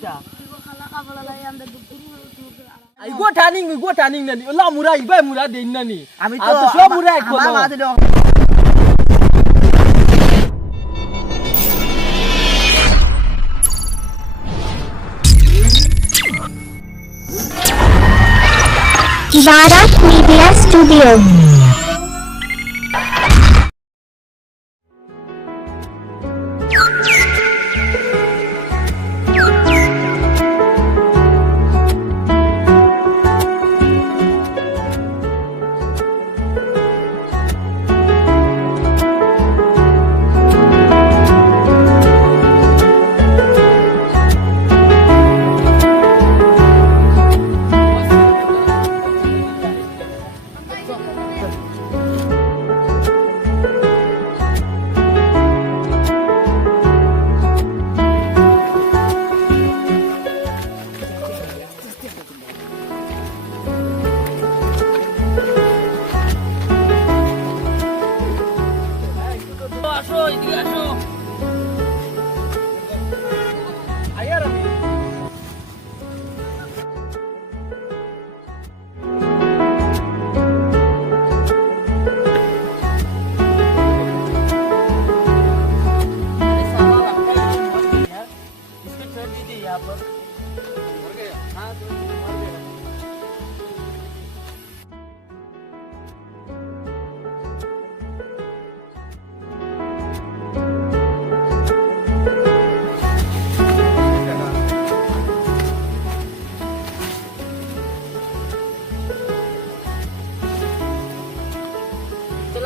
কিটা খালা কাবলা লাই আমরা দুপুরি ইগো টার্নিং নানি ওলা মুরা ইবাই মুরা দেন নানি আমি তো সব মুরা এক আমার মা দিল Barak Media Studio.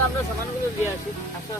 আমরা সামানগুলো দিয়ে আসি আসো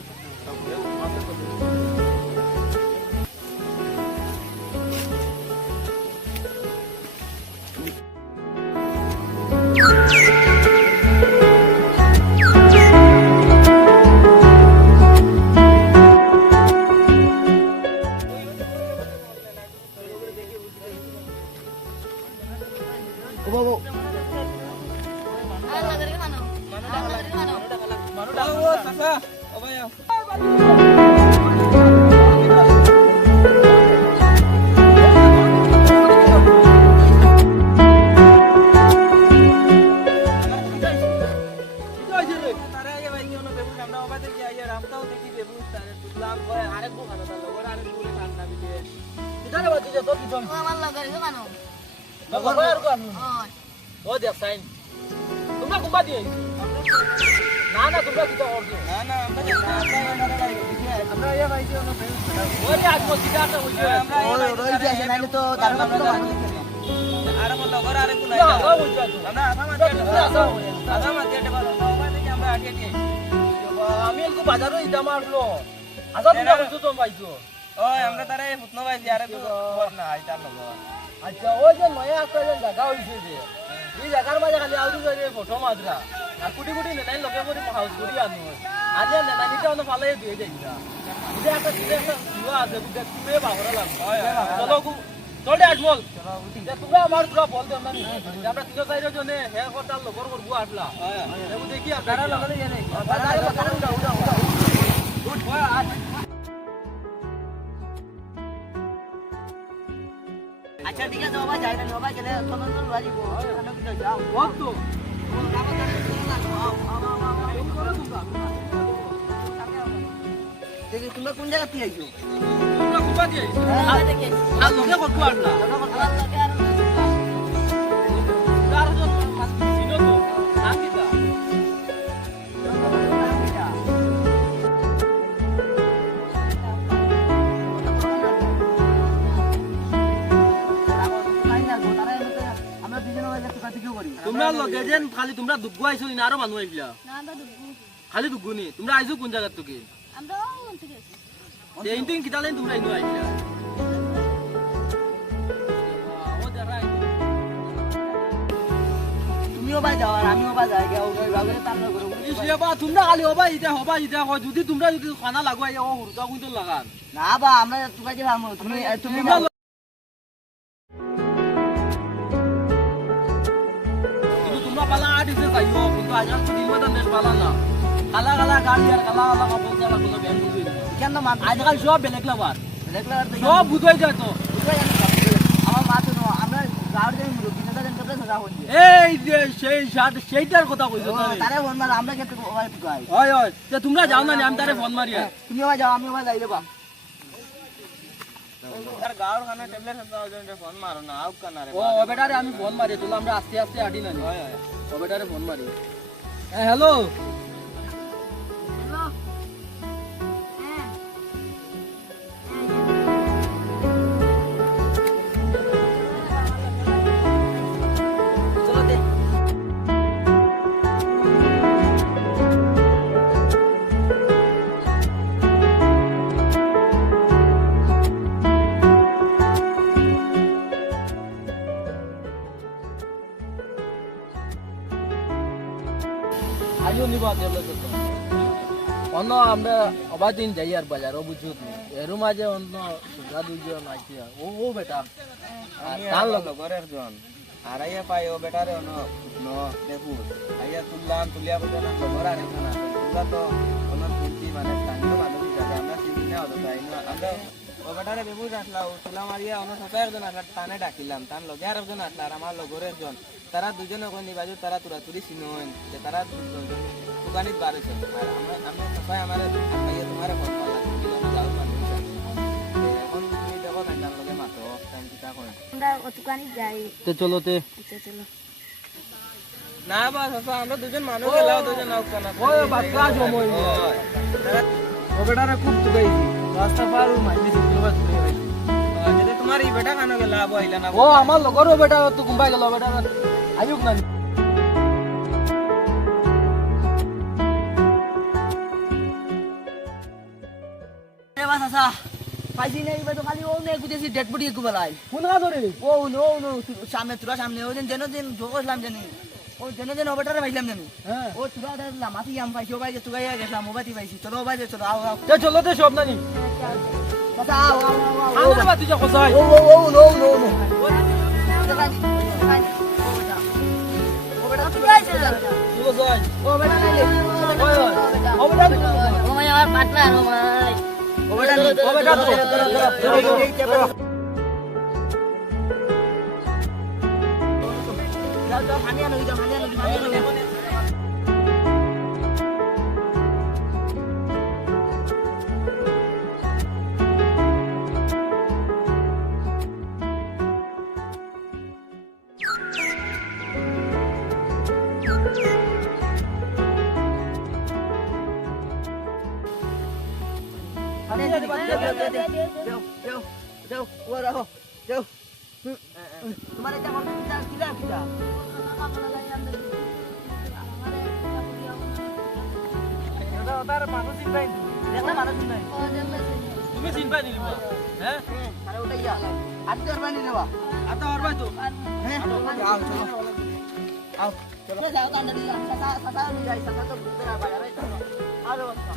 তোমরা কুম্বা দিয়ে না তোমরা কি তো অর্জন না আমরা ইয়া ভাই ওরে আজ মসজিদে আসা হইছে আমরা রই যে আছে নাইলে তো দারুণ তো আর মত লগর আরে কোন না আমরা আধা মাতে ভালো বাবা দেখি আমরা আগে দিয়ে আমি একটু বাজারও ইদা মারলো আধা তোমরা কইছো তো পাইছো ওই আমরা তারে ফুটনো পাইছি আরে খবর না আইতার লগর আচ্ছা ওই যে নয়া একটা জায়গা হইছে যে এই জায়গার মাঝে খালি আউরি করে ফটো মাত্রা আর কুটি নেনাই লগে করে হাউস করি আনো আজ নেনানিটা অন্য ভালো দিয়ে যাই না এটা একটা ইয়া আছে দেখতে বাহরা লাগবে চলো চলে আস বল তোমরা আমার পুরো বল দেন না আমরা তিন চাইরো জনে হেয়ার করতাল লগর করব আসলা দেখো দেখি আপনারা লগরে গেলে উঠ আজ আচ্ছা ঠিক আছে বাবা যাই না বাবা গেলে তখন তো বাজিব আমি কি যাও বল তো দেখি তুমি কোন জায়গা থেকে আইছো তোমরা কুবা দিয়ে আর লগে করব আসলা আর জন সিনো তো নাম কিটা তোমরা লগে যেন খালি তোমরা দুগ্গু আইছো না আরো মানুষ আইলা না আমরা দুপুরি খালি দুগ্গু নি তোমরা আইছো কোন জায়গা থেকে আমরা ওন থেকে এইদিন কিটা লাইন তোমরা ইনো আইলা ও দেখাই তুমিও বাই যাও আর আমিও বাই যাই ও বাবা তার না করব ইসিয়াবা তোমরা খালি হবা ইটা হয় যদি তোমরা যদি খানা লাগোয়া ও হুরতা কিন্তু লাগান না বা আমরা তুই যে ভাবো তুমি তুমি তোমরা পালা আডিছে যাইও কিন্তু আজান তো দিন মত নেস পালা না কালা কালা গাড়ি আর কালা কালা কাপড় চালা কোনো ব্যান বুঝি কেন মান আজকাল সব বেলেগ লাবার দেখলা সব বুঝাই যায় তো সজা হইছে এই যে সেইটার কথা কইছো তারে ফোন মার আমরা কেটে ওভার পিকাই হয় হয় তে তোমরা যাও না আমি তারে ফোন মারি তুমি ওভার যাও আমি ওভার যাইলে বা আর গাওর খানা ট্যাবলেট দাও জন্য ফোন মারো না আউ কানা রে ও বেটারে আমি ফোন মারি তোলা আমরা আস্তে আস্তে আডি না হয় হয় ও বেটারে ফোন মারি হ্যালো হ্যালো হ্যাঁ চলো দে আইও নিবা ট্যাবলেট অন্য আমরা অবাদিন যাই আর বাজার ও বুঝুত এর মাঝে অন্য সুগা দুইজন আইছে ও বেটা তার লগে ঘরের জন আর আইয়া পাই ও বেটারে অন্য ন দেখু আইয়া তুললাম তুলিয়া বলে না খবর আর না তোমরা তো অন্য চিন্তি মানে স্থানীয় মানুষ হিসাবে আমরা চিন্তি না হতো তাই না আমরা ও বেটারে বেবু আসলা ও তুলা মারিয়া অন্য সবাই একজন আসলা টানে ডাকিলাম তার লগে আর একজন আসলা আর আমার লগরের জন তারা দুজনে কোন নিবাজু তারা তুরাতুরি চিনোন যে তারা দোকানিত বার হয়েছে আর আমি সবাই আমার আপাইয়া তোমার ফোন করলাম তুমি যখন যাও মানুষ এখন তুমি দেখো না তার লগে মাতো টাইম কিটা করে আমরা ওখানে যাই তো চলো তে আচ্ছা চলো না বাস আমরা দুজন মানুষ গেলাও দুজন নাও কানা ওই বাক্কা সময় ও বেটারে খুব তুগাইছি রাস্তা পার মাইনে কিলোমিটার তুলে গেছি যদি তোমার এই বেটা খানো গেলা আবো আইলা না ও আমার লগর ও বেটা তো গুম্বাই গেল বেটা আইুক না রে বাস আসা পাইছি নাই বা তো খালি ও নে গুতেছি ডেড বডি একু বলাই কোন গা ধরে ও নো নো সামনে তোরা সামনে ও যেন যেন জোগসলাম জানি ও যেন ওবেটারে পাইলাম জানি হ্যাঁ ও তোরা দেখলাম মাথি আম পাইছি ও বাইরে তুগাইয়া গেছলাম মোবাইল পাইছি চলো ও বাইরে চলো আও আও তে চলো তে সব নানি বাসা আও আও আও আমার বাতি যা কোসাই ও ও নো নো নো ও বেটা তুই আইছে চলো যাই ও বেটা নাইলে ওই ওই ও বেটা ও ভাই আমার পার্টনার ও ভাই ও বেটা ও বেটা যাও যাও হানিয়া নই যাও হানিয়া নই তোমার এটা বল কিলা কিলা তার মানুষ চিনবাই দেখলা মানুষ নাই তুমি চিনবাই নি হ্যাঁ আরে ওটা ইয়া আর তোর বানি দেবা আতা হরবাই তো হ্যাঁ আও চলো আও চলো যাও কান্ডা দিলাম সাসা সাসা নি যাই সাসা তো ভিতরে বাজারে আরে বাবা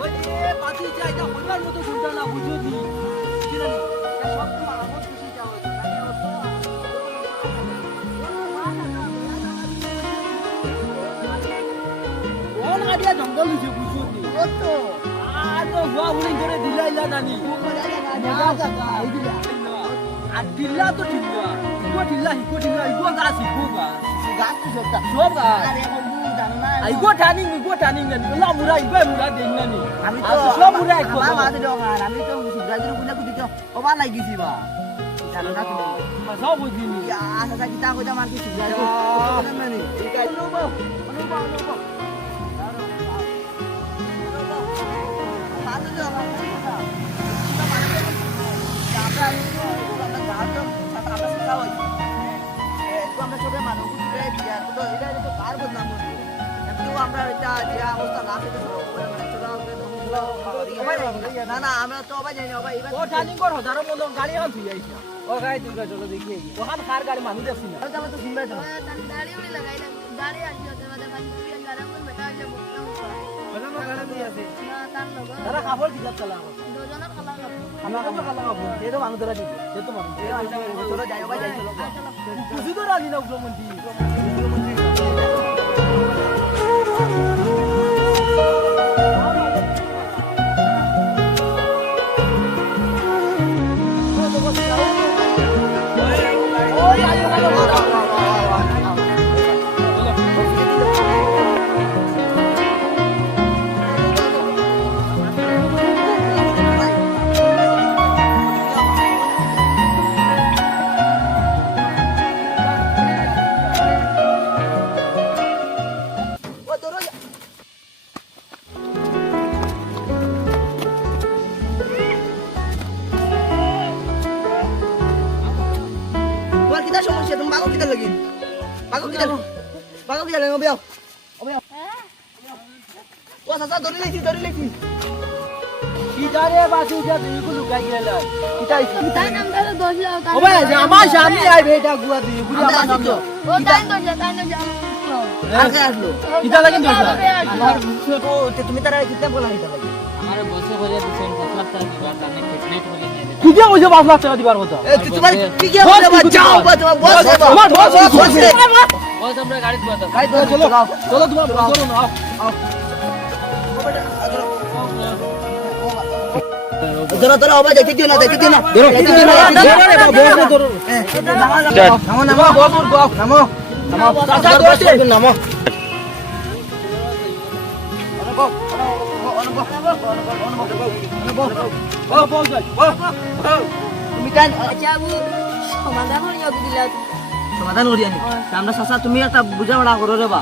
ওই পাতি যাইতা হইবার মতো শুনতা না বুঝুনি কিরানি সব তো আমার খুশি যাও কোন আদিয়া জঙ্গল হইছে বুঝুনি কত আর তো হুয়া হুড়ি করে দিলাইলা নানি আর দিল্লা তো ঠিকা হিকো গা শিখুগা গাছ তো সবটা সব গা আরে এখন বুড়ি জানো না ইগো টানিং নানি লা মুরা ইগো মুরা দেন নানি আমি তো সব মুরা ইগো আমার মাঝে দোকান আমি তো সুব্রাজির গুনা কুদি তো ওবা লাগিছি বা জানো না তুমি সব বুঝিনি ইয়া সাসা কিতা কইতা মার কি সুব্রাজি মানে ঠিক আছে অনুভব ভালো তো আমার আমরা সবাই মানুষ কার বদনাম কিন্তু আমরা এটা যে অবস্থা না না না আমরা তো অবাই যাই না অবাই ও টানিং কর হাজারো মন গাড়ি হান থুই আইছা ও গাই তুই চলো দেখি ওখান কার গাড়ি মানুষ দেখছি না আমরা তো শুনবে তো দাড়ি উড়ি লাগাই দাড়ি আসছে ওদের মধ্যে বান্ধবী আর গারাম বেটা হইলে বুকলাম বলে না গাড়ি দিয়ে আছে না তার লগর তারা কাপড় কি চালা দুজনের খালা কাপড় আমরা কাপড় কালা কাপড় এই তো মানুষ ধরা দিবে সে তো মানুষ চলো যাই অবাই যাই চলো খুশি তো রানি না উগ্রমন্ত্রী বাগাও কি জানেন ওবিয়াও ওবিয়াও ও সাসা ধরে লেছি কিটারে বাসু যা তুই লুকাই গেলা কিটাই তাই নাম দাও দোষ লাও তাই ওবে যে আমার সামনে আইবে এটা গুয়া তুই বুড়ি আমার সামনে ও তাই দোষ আগে আসলো কিটা লাগেন দোষ আমার তো তুমি তারা কিতনা বলা হইতা লাগে हमारे बसे बोले तो सेम 10 लाख की बात हमने कितने बोले नहीं তুই যে ওই 5 লাখ টাকা দিবার কথা এ তোমার কি কি বলে বাঁচাও তোমার বস আমার বস बस हमरा गाड़ी दुआ था গাড়ি ধরে চলো চলো চলো তোমার চলো না ধরো ধরো আবার দেখতে দিও না দেখতে দিও না ধরো দেখতে দিও না ধরো রে বাবা ধরো নামো নামো বসুর গপ নামো নামো চাচা ধরছে নামো ও বল যাই তুমি কেন আচ্ছা আবু সমাধান হইয়া দিলা সমাধান করি আনি আমরা সাসা তুমি একটা বুঝাপড়া করো রে বা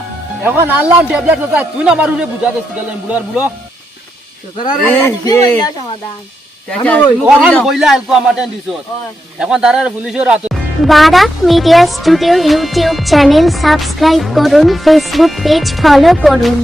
এখন আনলাম ট্যাবলেট চাচা তুই না মারু রে বুঝা গেছিস গেলেন বুলার বুলো সমাধান ওখান কইলা আলকো আমাদের দিছত এখন তারার পুলিশের রাত Barack media studio YouTube channel subscribe করুন, ফেসবুক পেজ ফলো করুন।